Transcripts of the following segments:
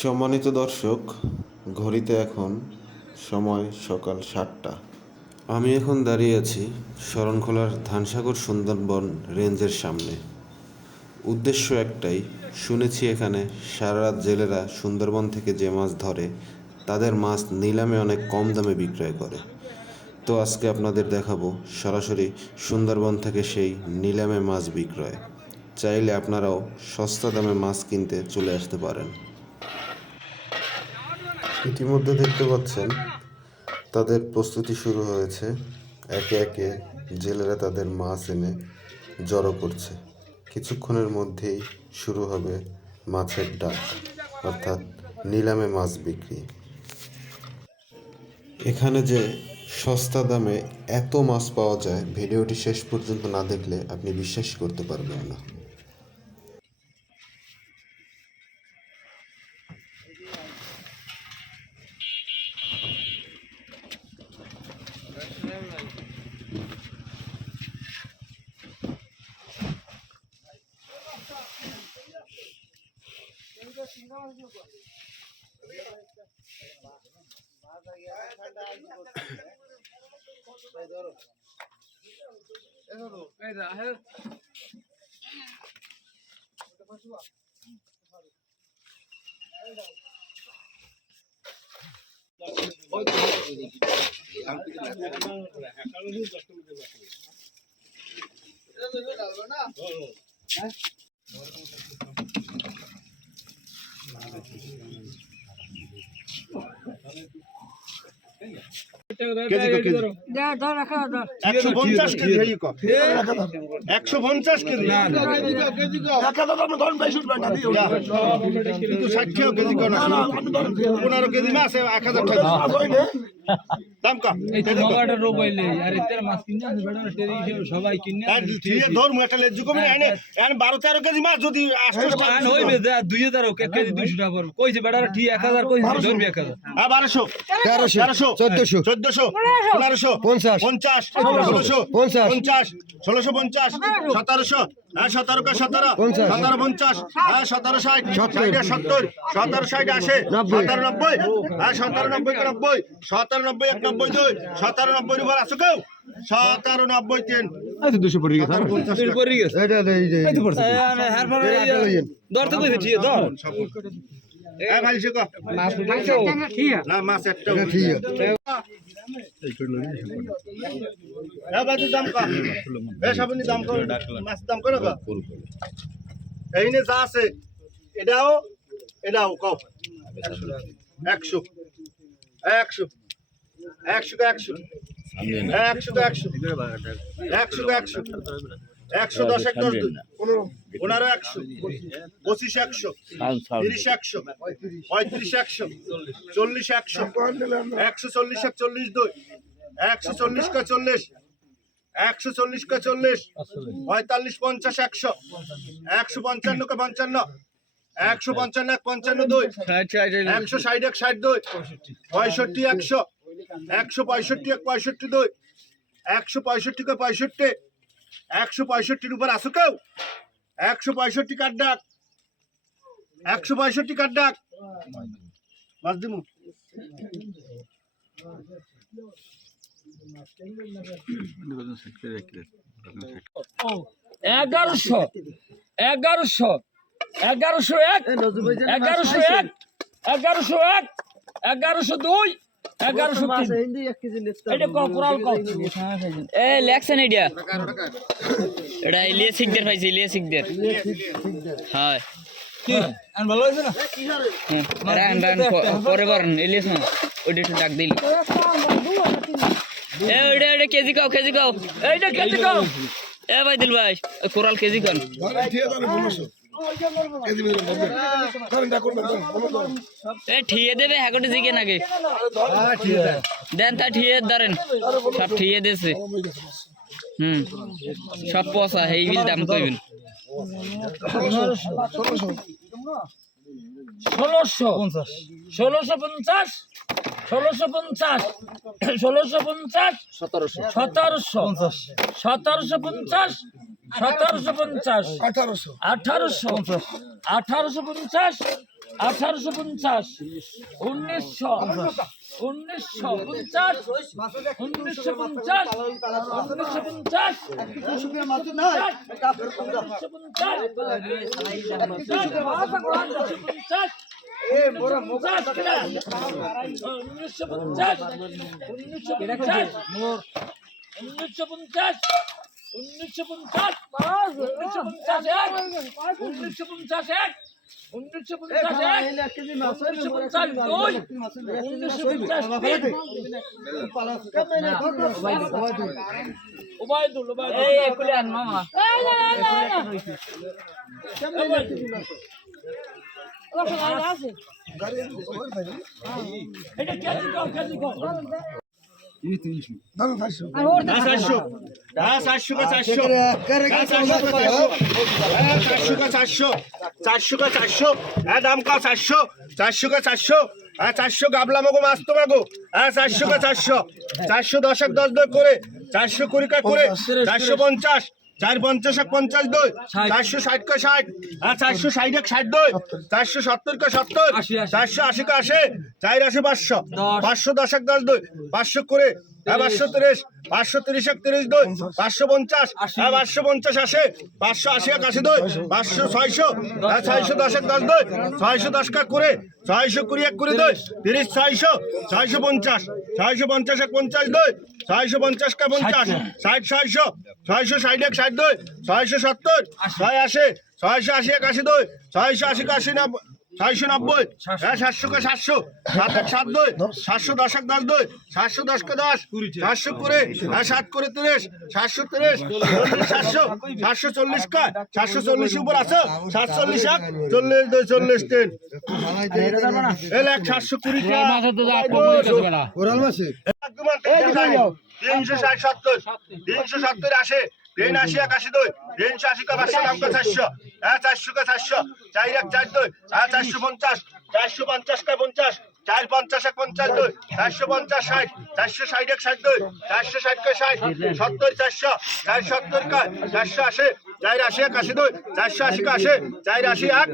সম্মানিত দর্শক, ঘড়িতে এখন সময় সকাল 7টা। আমি এখন দাঁড়িয়ে আছি শরণখোলার ধানসাগর সুন্দরবন রেঞ্জের সামনে। উদ্দেশ্য একটাই, শুনেছি এখানে সারা রাত জেলেরা সুন্দরবন থেকে যে মাছ ধরে তাদের মাছ নিলামে অনেক কম দামে বিক্রয় করে। তো আজকে আপনাদের দেখাবো সরাসরি সুন্দরবন থেকে সেই নিলামে মাছ বিক্রয়। চাইলে আপনারাও সস্তা দামে মাছ কিনতে চলে আসতে পারেন। ইতিমধ্যে দেখতে পাচ্ছেন তাদের প্রস্তুতি শুরু হয়েছে। একে একে জেলেরা তাদের মাছ এনে জড়ো করছে। কিছুক্ষণের মধ্যেই শুরু হবে মাছের ডাক, অর্থাৎ নিলামে মাছ বিক্রি। এখানে যে সস্তা দামে এত মাছ পাওয়া যায়, ভিডিওটি শেষ পর্যন্ত না দেখলে আপনি বিশ্বাস করতে পারবেন না। এইনে যা আছে এটাও এটাও কও 100 100 100 100 100 100 110 1 10 2 15 100 25 100 30 100 35 100 40 100 140 140 2 140 কা 40 140 কা 40 45 50 100 155 কা 55 155 55 2 160 160 2 65 100 165 165 2 165 কা 65 165 উপর আসো কেউ 165 কাট ডাক 165 কাট ডাক মাছ দিমু ঠিয়ে দেবে হ্যাঁ জিগে নাকি দেন তা ঠিয়ে ধরেন সব ঠিয়ে দিয়েছে সব পচা এই বিল দাম কইবেন 1650 1650 1750 1750 1750 1750 1850 1850 1850 1900 1950 দাম কাও 400 400 का 400 400 গাবলা মগো মাছ তো মাগো 400 का 400 410 এক 10 2 করে 400 কুড়ি কা করে 450 450 এক 50 2 460 का 60 460 এক 60 2 470 का 70 480 का 80 480 500 510 এক 10 2 500 করে 530 530 এক 30 2 550 550 আসে 580 এক 80 2 500 600 610 এক 10 2 610 কা করে 620 এক করে 2 30 600 650 650 এক 50 2 650 কা 50 60 600 660 এক 60 2 670 680 680 এক 80 2 680 কা 80 90 690 700 का 700 7 এক 7 2 710 এক 10 2 710 का 10 700 করে 7 করে 30 730 700 740 का 740 উপর আছে 740 এক 40 2 40 3 এল এক 720 কা ওরাল মাছে একদম 360 70 370 আসে 380 এক 82 380 का 500 দাম का 400 400 का 400 4 এক 4 2 450 450 का 50 450 এক 50 2 450 60 460 এক 60 2 460 का 60 70 400 470 का 480 480 এক 82 480 का 80 480 এক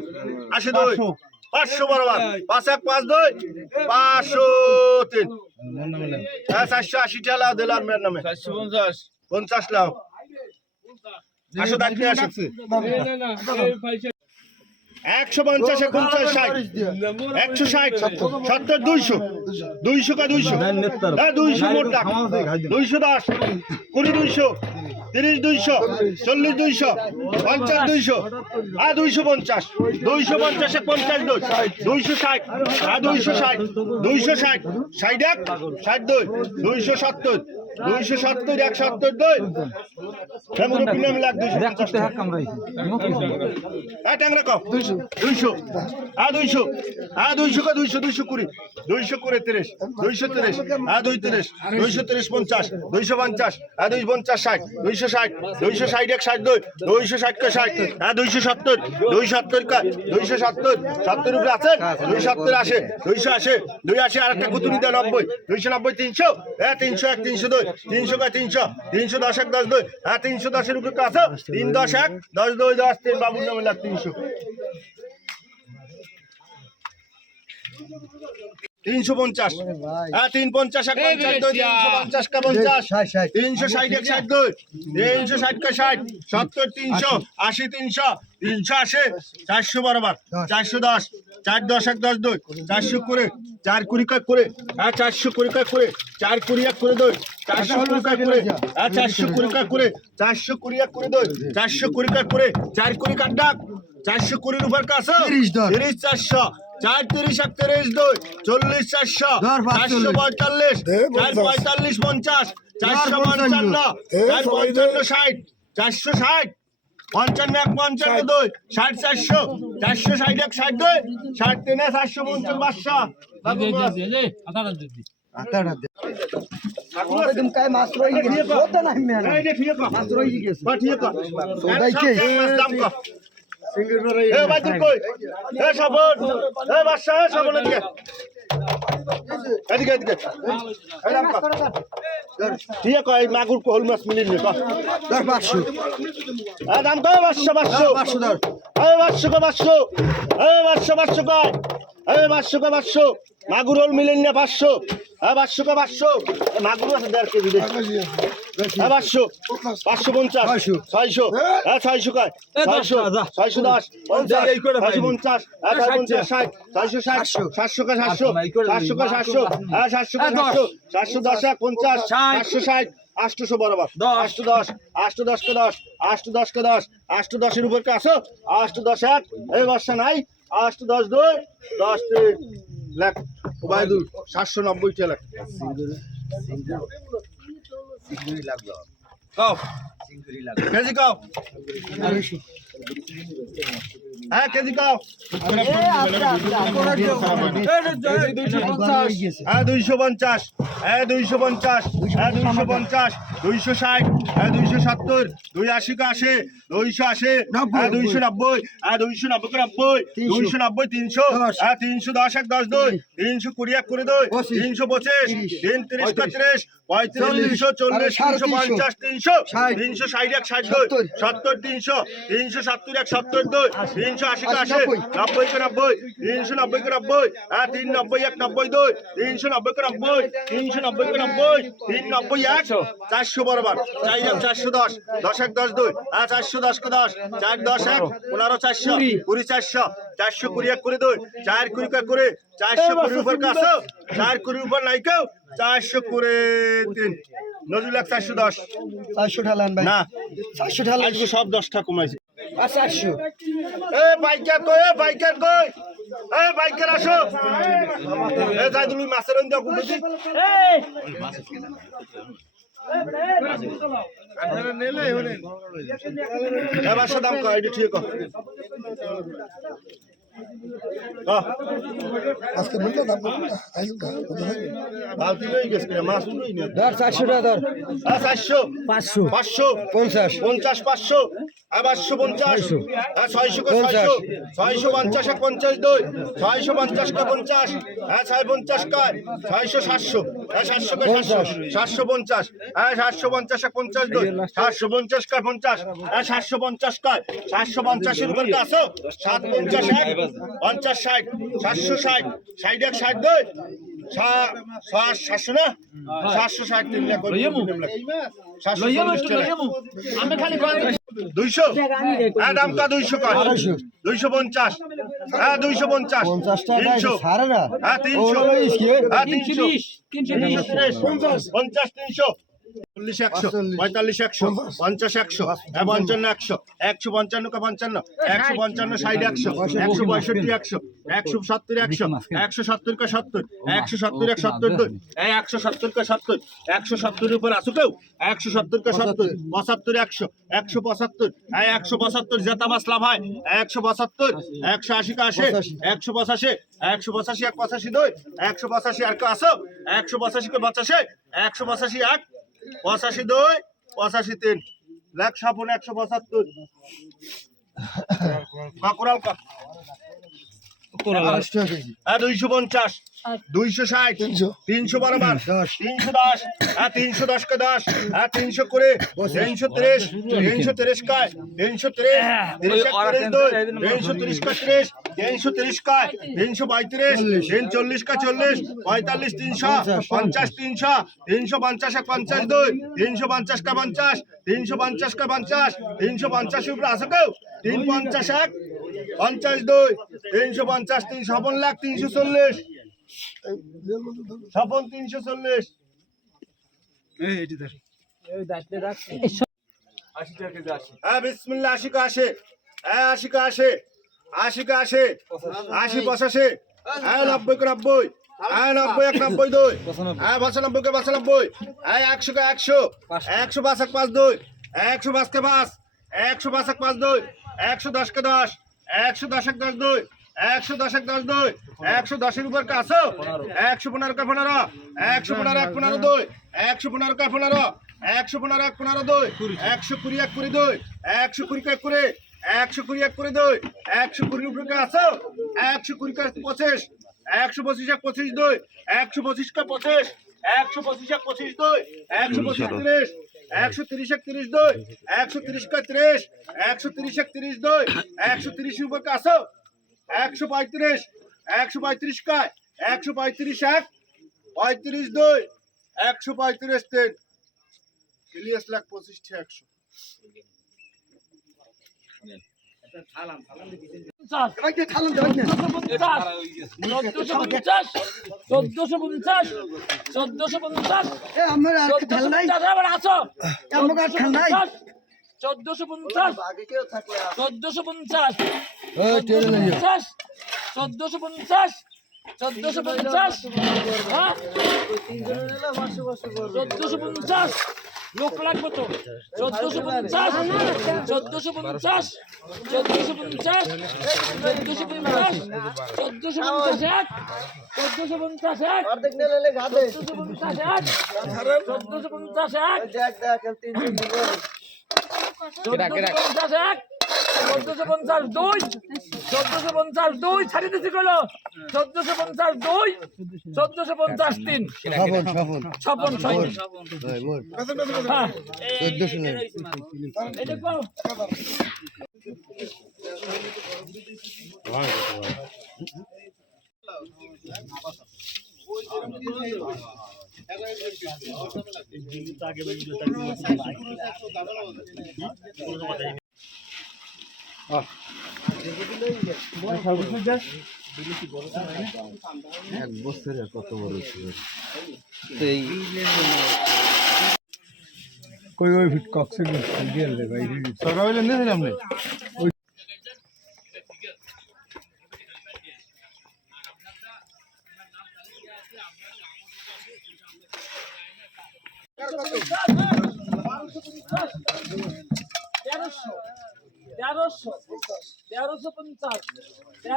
82 500 বরাবর 5 এক 5 2 503 480 টাকা দিলাম মেয়ের নামে 450 50 লাও আসো দাঁড়িয়ে আসো 150 50 60 160 70 200 200 का 200 না 200 মোট টাকা 210 20 200 30 200 40 200 50 200 250 250 এক 50 260 260 260 60 এক 62 270 270 এক 70 2 কেমন প্রিমিয়াম লাগ 250 টাকা কামড়াইছে টাকা কম 200 200 200 কা 200 200 কুড়ি 200 করে 30 230 230 230 50 250 250 60 260 260 এক 62 260 কা 60 270 270 কা 270 70 উপরে আছে 270 আসে 280 280 আর একটা কুতুনি দা 90 290 300 300 এক 302 300 का 300 310 এক 10 2 310 এর উপরে আছে 310 এক 10 2 10 3 বাবুর নামে লাগ 300 350 350 এক 350 का 50 360 এক 62 360 का 60 70 300 80 300 380 400 বরাবর 410 410 এক 10 2 400 করে 4 কুড়ি কা করে 400 কুড়ি কা করে 4 কুড়ি এক করে 2 400 কুড়ি কা করে 400 কুড়ি কা করে 400 কুড়ি এক করে 2 400 কুড়ি কা করে 4 কুড়ি কাট ডাক 400 কুড়ির উপর কাছে 30 400 430 এক 30 2 40 400 445 445 50 455 455 60 460 55 এক 55 2 60 400 460 এক 62 60 3 455 বাদশা एकदम काय मास रोई गेली होता नाही मेहनत এই রে ঠিক আছে मास रोई गेली বা ঠিক আছে सोडायचे দাম কম এ বাদুর কই এ সাবন এ বাদশা এ সাবন কে এদিকে এদিকে এই দাম কত ঠিক কয় মাগুর কোল মাছ মিলিয়ে নে কত 500 এই দাম কয় 500 500 ধর এই 500 কয় 500 এই 500 কয় এই 500 কয় 500 মাগুর হল মিলিয়ে নে 500 এই 500 কয় 500 মাগুর আছে 1.5 কেজি দে এই 500 550 600 এই 600 কয় 600 610 50 এই করে 650 এই 650 60 660 700 কয় 700 700 কয় 700 এই 700 কয় 700 710 50 760 800 বরাবর 810 810 কে 10 810 কে 10 810 এর উপর কে আসো 810 এক এই বর্ষা নাই 810 2 10 3 লাখ ওবাইদুল 790 টাকা কাও কেজি কাও হ্যাঁ কেজি কাও হ্যাঁ 250 হ্যাঁ 250 হ্যাঁ 250 260 হ্যাঁ 270 280 কা আসে 280 হ্যাঁ 290 হ্যাঁ 290 কে 90 290 300 হ্যাঁ 310 এক 10 2 320 এক করে 2 325 330 কা 30 35 40 350 300 360 এক 60 2 70 300 370 এক 70 2 380 কা আসে 90 কে 90 390 কে 90 হ্যাঁ 390 এক 90 2 390 কে 90 390 কে 90 390 এক 400 বরাবর 4 এক 410 10 এক 10 2 হ্যাঁ 410 কে 10 4 10 এক 15 400 20 400 420 এক করে 2 4 20 কা করে 420 উপর কাছে 420 উপর নাই কেউ 400 করে 3 নজরুল 410 400 ঢালান ভাই না 400 ঢালান আজকে সব 10 টাকা কমাইছে 400 এ বাইকার কই এ বাইকার কই এ বাইকার আসো এ যাইদুল মাছের অন্ধ কুটি এই এ বাসা দাম কয় এটা ঠিক কর আজকে বলতে দাম আইসুকা বালতি লই গেছ কিনা মাছ লই না ধর 400 টাকা ধর 400 500 500 50 50 500 আবার 550 হ্যাঁ 600 কা 600 650 এক 50 2 650 কা 50 হ্যাঁ 650 কা 600 700 হ্যাঁ 700 কা 700 750 হ্যাঁ 750 এক 50 2 750 কা 50 হ্যাঁ 750 কা 750 এর উপর কা আসো 750 এক 50 60 760 60 এক 60 2 700 না 760 3 লাখ আমি খালি 200 হ্যাঁ দাম কা 200 কয় 250 হ্যাঁ 250 50 টাকা সারা না হ্যাঁ 300 হ্যাঁ 320 320 50 300 40 100 45 100 50 100 55 100 155 কা 55 155 60 100 162 100 170 100 170 কা 70 170 এক 70 2 এই 170 কা 70 170 এর উপর আসো কেউ 170 কা 70 75 100 175 এই 175 জেতা মাছ লাভ হয় 172 180 কা আসে 185 185 এক 85 2 185 আর কা আসো 185 কে 85 185 এক 85 2 85 3 লাখ 175 কাকুরাল কা 250 260 300 বরাবর 310 হ্যাঁ 310 কে 10 হ্যাঁ 300 করে 330 330 কা 330 330 কা 30 330 কা 332 340 কা 40 45 300 50 300 350 এক 50 2 350 কা 50 350 কা 50 350 উপরে আছে কেউ 350 এক 50 2 350 3 লাখ 340 340 হ্যাঁ বিসমিল্লাহ 80 কা আসে হ্যাঁ 80 কা আসে 80 কা আসে 80 85 হ্যাঁ 90 কা 90 হ্যাঁ 90 এক 90 2 হ্যাঁ 95 কা 95 হ্যাঁ 100 কা 100 105 এক 5 2 105 কে 5 105 এক 5 2 110 কে 10 110 এক 10 2 110 এক 10 2 110 এর উপর কা আসো 115 কা 15 115 এক 15 2 115 কা 15 115 এক 15 2 120 এক করে 2 120 এক করে 120 এক করে 2 120 উপর কা আসো 120 কা 25 125 এক 25 2 125 কা 25 125 এক 25 2 125 30 130 এক 30 2 130 কা 30 130 এক 30 2 130 উপর কাছো 135 135 কা 135 এক 35 2 135 3 ইলিয়াস লাখ 25 100 আমার আর খেল নাই আমার আর খেল নাই 1450 1450 ওই টেরে নাই 1450 1450 হ্যাঁ 1450 লোক লাগবে তো 1450 1450 1450 1450 1450 এক 1450 এক অর্ধেক নেলে গাদে 1450 এক 1450 এক দেখ দেখ 300 দিব 1450 এক 1452 1452 ছাড়ি দিছি কইল 1452 1453 ছাপন 56 ভাই মোর হ্যাঁ 1400 নেই এটা কও এক বছরে কত বড় ছিল কই ওই ফিট কক্সে গেল রে ভাই সকালে নিয়ে সামনে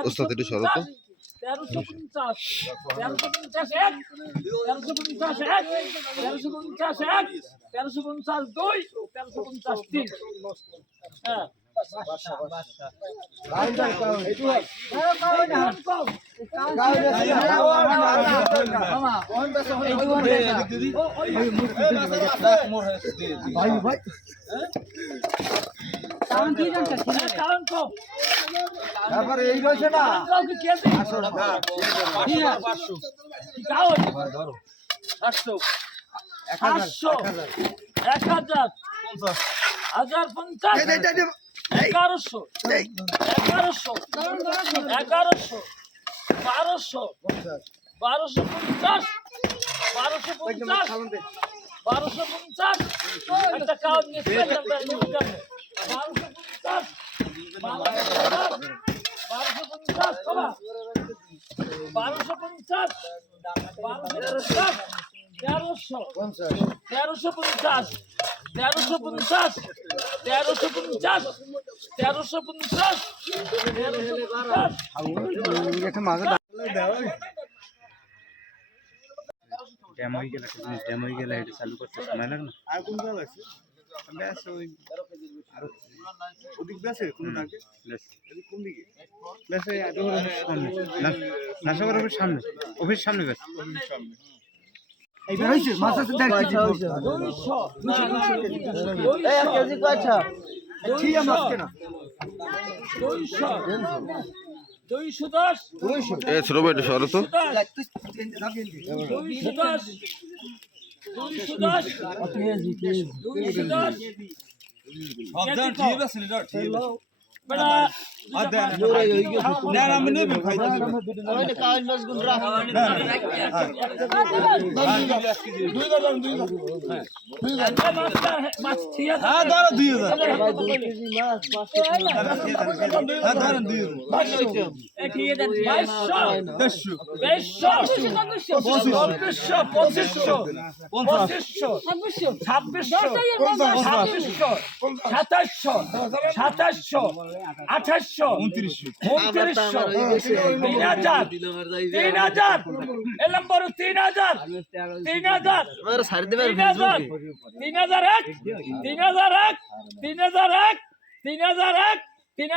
ওস্তাদ একটু সরো তো 1350 1350 এক 1350 এক 1350 এক 1350 দুই 1350 তিন হ্যাঁ ভাই তারপরে এই রয়েছে না 1150 1250 একটা কাজ নিয়ে 1350 ড্যাম হয়ে গেলে ড্যাম হয়ে গেলে এটা চালু করতে সময় লাগে না আর কোন জাল আছে ব্যাস ওই আর ওদিক ব্যাসে কোন নাকি এদিক কোন দিকে ব্যাস এই সামনে নাশকর সামনে অফিস সামনে ব্যাস সামনে এইবার হইছে মাছ আছে দেখ কি 200 এই আর কেজি কয়টা ঠিক আছে মাছ কেনা 210 এ ছোট ভাই একটু সরো তো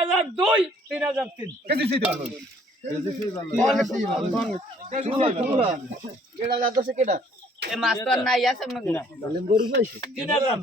3002 3003 এ মাছ তো আর নাই আছে কিনা দাম